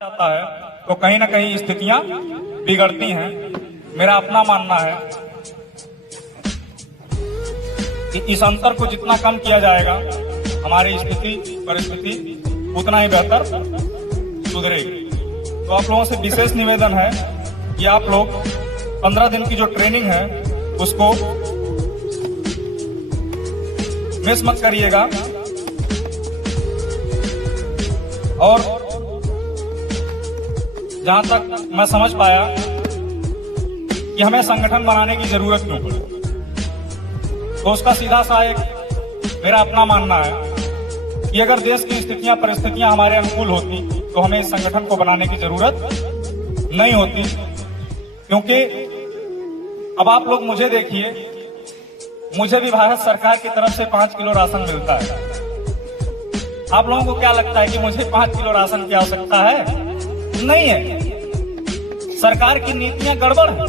जाता है तो कहीं ना कहीं स्थितियां बिगड़ती हैं। मेरा अपना मानना है कि इस अंतर को जितना कम किया जाएगा हमारी स्थिति परिस्थिति उतना ही बेहतर सुधरेगी। तो आप लोगों से विशेष निवेदन है कि आप लोग 15 दिन की जो ट्रेनिंग है उसको मिस मत करिएगा और जहां तक मैं समझ पाया कि हमें संगठन बनाने की जरूरत क्यों पड़ी, तो उसका सीधा सा एक मेरा अपना मानना है कि अगर देश की स्थितियां परिस्थितियां हमारे अनुकूल होती तो हमें इस संगठन को बनाने की जरूरत नहीं होती। क्योंकि अब आप लोग मुझे देखिए, मुझे भी भारत सरकार की तरफ से 5 किलो राशन मिलता है। आप लोगों को क्या लगता है कि मुझे 5 किलो राशन की आवश्यकता है? नहीं है। सरकार की नीतियां गड़बड़ है।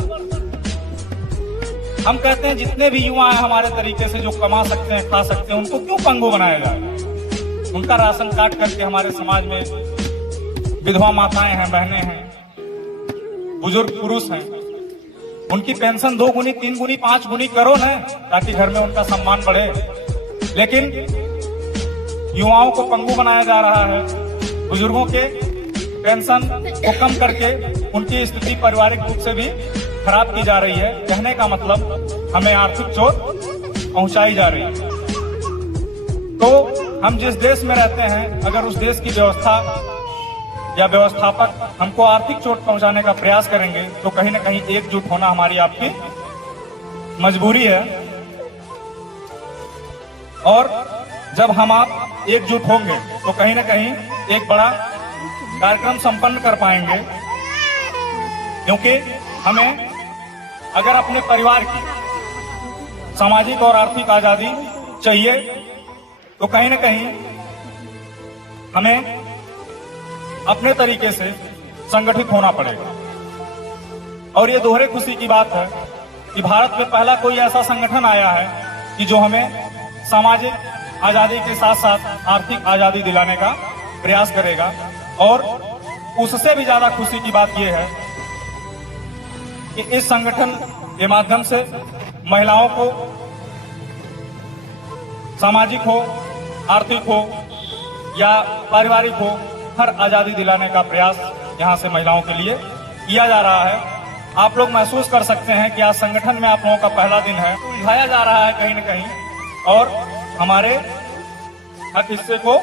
हम कहते हैं जितने भी युवा हैं हमारे तरीके से जो कमा सकते हैं खा सकते हैं उनको क्यों पंगु बनाया जाए? उनका राशन काट करके हमारे समाज में विधवा माताएं हैं, बहनें हैं, बुजुर्ग पुरुष हैं, उनकी पेंशन 2 गुनी 3 गुनी 5 गुनी करो ना, ताकि घर में उनका सम्मान बढ़े। लेकिन युवाओं को पंगु बनाया जा रहा है, बुजुर्गों के पेंशन को कम करके उनकी स्थिति पारिवारिक रूप से भी खराब की जा रही है। कहने का मतलब हमें आर्थिक चोट पहुंचाई जा रही है। तो हम जिस देश में रहते हैं, अगर उस देश की व्यवस्था या व्यवस्थापक हमको आर्थिक चोट पहुंचाने का प्रयास करेंगे तो कहीं ना कहीं एकजुट होना हमारी आपकी मजबूरी है। और जब हम आप एकजुट होंगे तो कहीं ना कहीं एक बड़ा कार्यक्रम संपन्न कर पाएंगे। क्योंकि हमें अगर अपने परिवार की सामाजिक और आर्थिक आजादी चाहिए तो कहीं ना कहीं हमें अपने तरीके से संगठित होना पड़ेगा। और ये दोहरे खुशी की बात है कि भारत में पहला कोई ऐसा संगठन आया है कि जो हमें सामाजिक आजादी के साथ साथ आर्थिक आजादी दिलाने का प्रयास करेगा। और उससे भी ज्यादा खुशी की बात यह है कि इस संगठन के माध्यम से महिलाओं को सामाजिक हो, आर्थिक हो या पारिवारिक हो, हर आजादी दिलाने का प्रयास यहां से महिलाओं के लिए किया जा रहा है। आप लोग महसूस कर सकते हैं कि आज संगठन में आप लोगों का पहला दिन है, उलझाया जा रहा है कहीं न कहीं और हमारे हक हिस्से को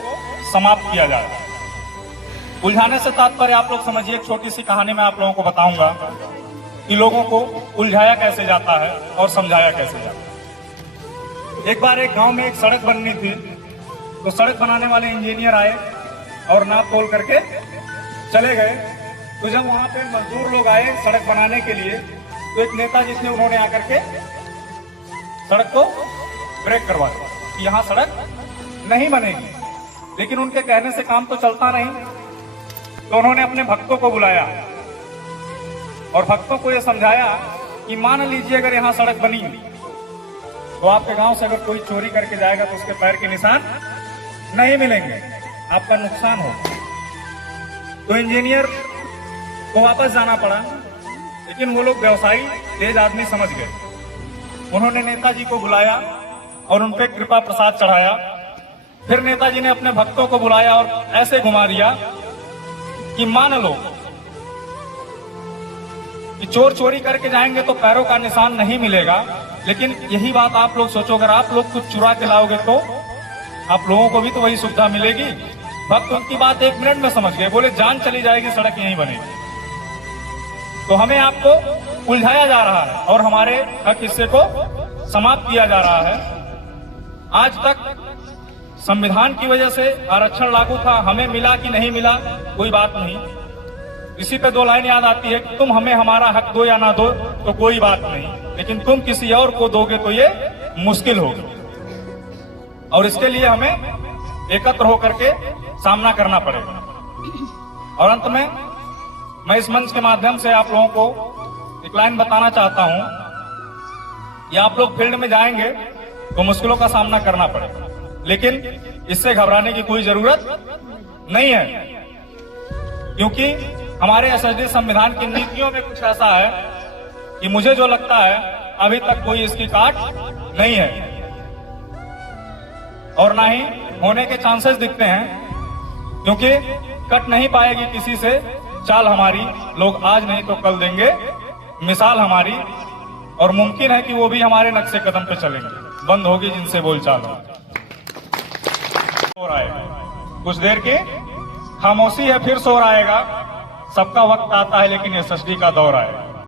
समाप्त किया जा रहा है। उलझाने से तात्पर्य आप लोग समझिए, एक छोटी सी कहानी मैं आप लोगों को बताऊंगा कि लोगों को उलझाया कैसे जाता है और समझाया कैसे जाता है। एक बार एक गांव में एक सड़क बननी थी, तो सड़क बनाने वाले इंजीनियर आए और नाप तोल करके चले गए। तो जब वहां पे मजदूर लोग आए सड़क बनाने के लिए तो एक नेताजी से उन्होंने आकर के सड़क को ब्रेक करवा दिया कि यहाँ सड़क नहीं बनेगी। लेकिन उनके कहने से काम तो चलता नहीं, तो उन्होंने अपने भक्तों को बुलाया और भक्तों को यह समझाया कि मान लीजिए अगर यहाँ सड़क बनी तो आपके गांव से अगर कोई चोरी करके जाएगा तो उसके पैर के निशान नहीं मिलेंगे, आपका नुकसान हो। तो इंजीनियर को वापस जाना पड़ा, लेकिन वो लोग व्यवसायी तेज आदमी समझ गए। उन्होंने नेताजी को बुलाया और उन पर कृपा प्रसाद चढ़ाया। फिर नेताजी ने अपने भक्तों को बुलाया और ऐसे घुमा दिया कि मान लो कि चोर चोरी करके जाएंगे तो पैरों का निशान नहीं मिलेगा। लेकिन यही बात आप लोग सोचो, अगर आप लोग कुछ चुरा के लाओगे तो आप लोगों को भी तो वही सुविधा मिलेगी। भक्त उनकी बात 1 मिनट में समझ गए, बोले जान चली जाएगी सड़क यहीं बनेगी। तो हमें आपको उलझाया जा रहा है और हमारे हक हिस्से को समाप्त किया जा रहा है। आज तक संविधान की वजह से आरक्षण लागू था, हमें मिला कि नहीं मिला कोई बात नहीं। इसी पे 2 लाइन याद आती है कि तुम हमें हमारा हक दो या ना दो तो कोई बात नहीं, लेकिन तुम किसी और को दोगे तो ये मुश्किल होगी। और इसके लिए हमें एकत्र होकर के सामना करना पड़ेगा। और अंत में मैं इस मंच के माध्यम से आप लोगों को एक लाइन बताना चाहता हूं कि आप लोग फील्ड में जाएंगे तो मुश्किलों का सामना करना पड़ेगा, लेकिन इससे घबराने की कोई जरूरत नहीं है। क्योंकि हमारे एसएसडी संविधान की नीतियों में कुछ ऐसा है कि मुझे जो लगता है अभी तक कोई इसकी काट नहीं है और ना ही होने के चांसेस दिखते हैं, क्योंकि कट नहीं पाएगी किसी से चाल हमारी, लोग आज नहीं तो कल देंगे मिसाल हमारी, और मुमकिन है कि वो भी हमारे नक्शे कदम पे चलेंगे, बंद होगी जिनसे बोलचाल हो। शोर आएगा, कुछ देर की खामोशी है फिर शोर आएगा, सबका वक्त आता है लेकिन एसएसडी का दौर आएगा।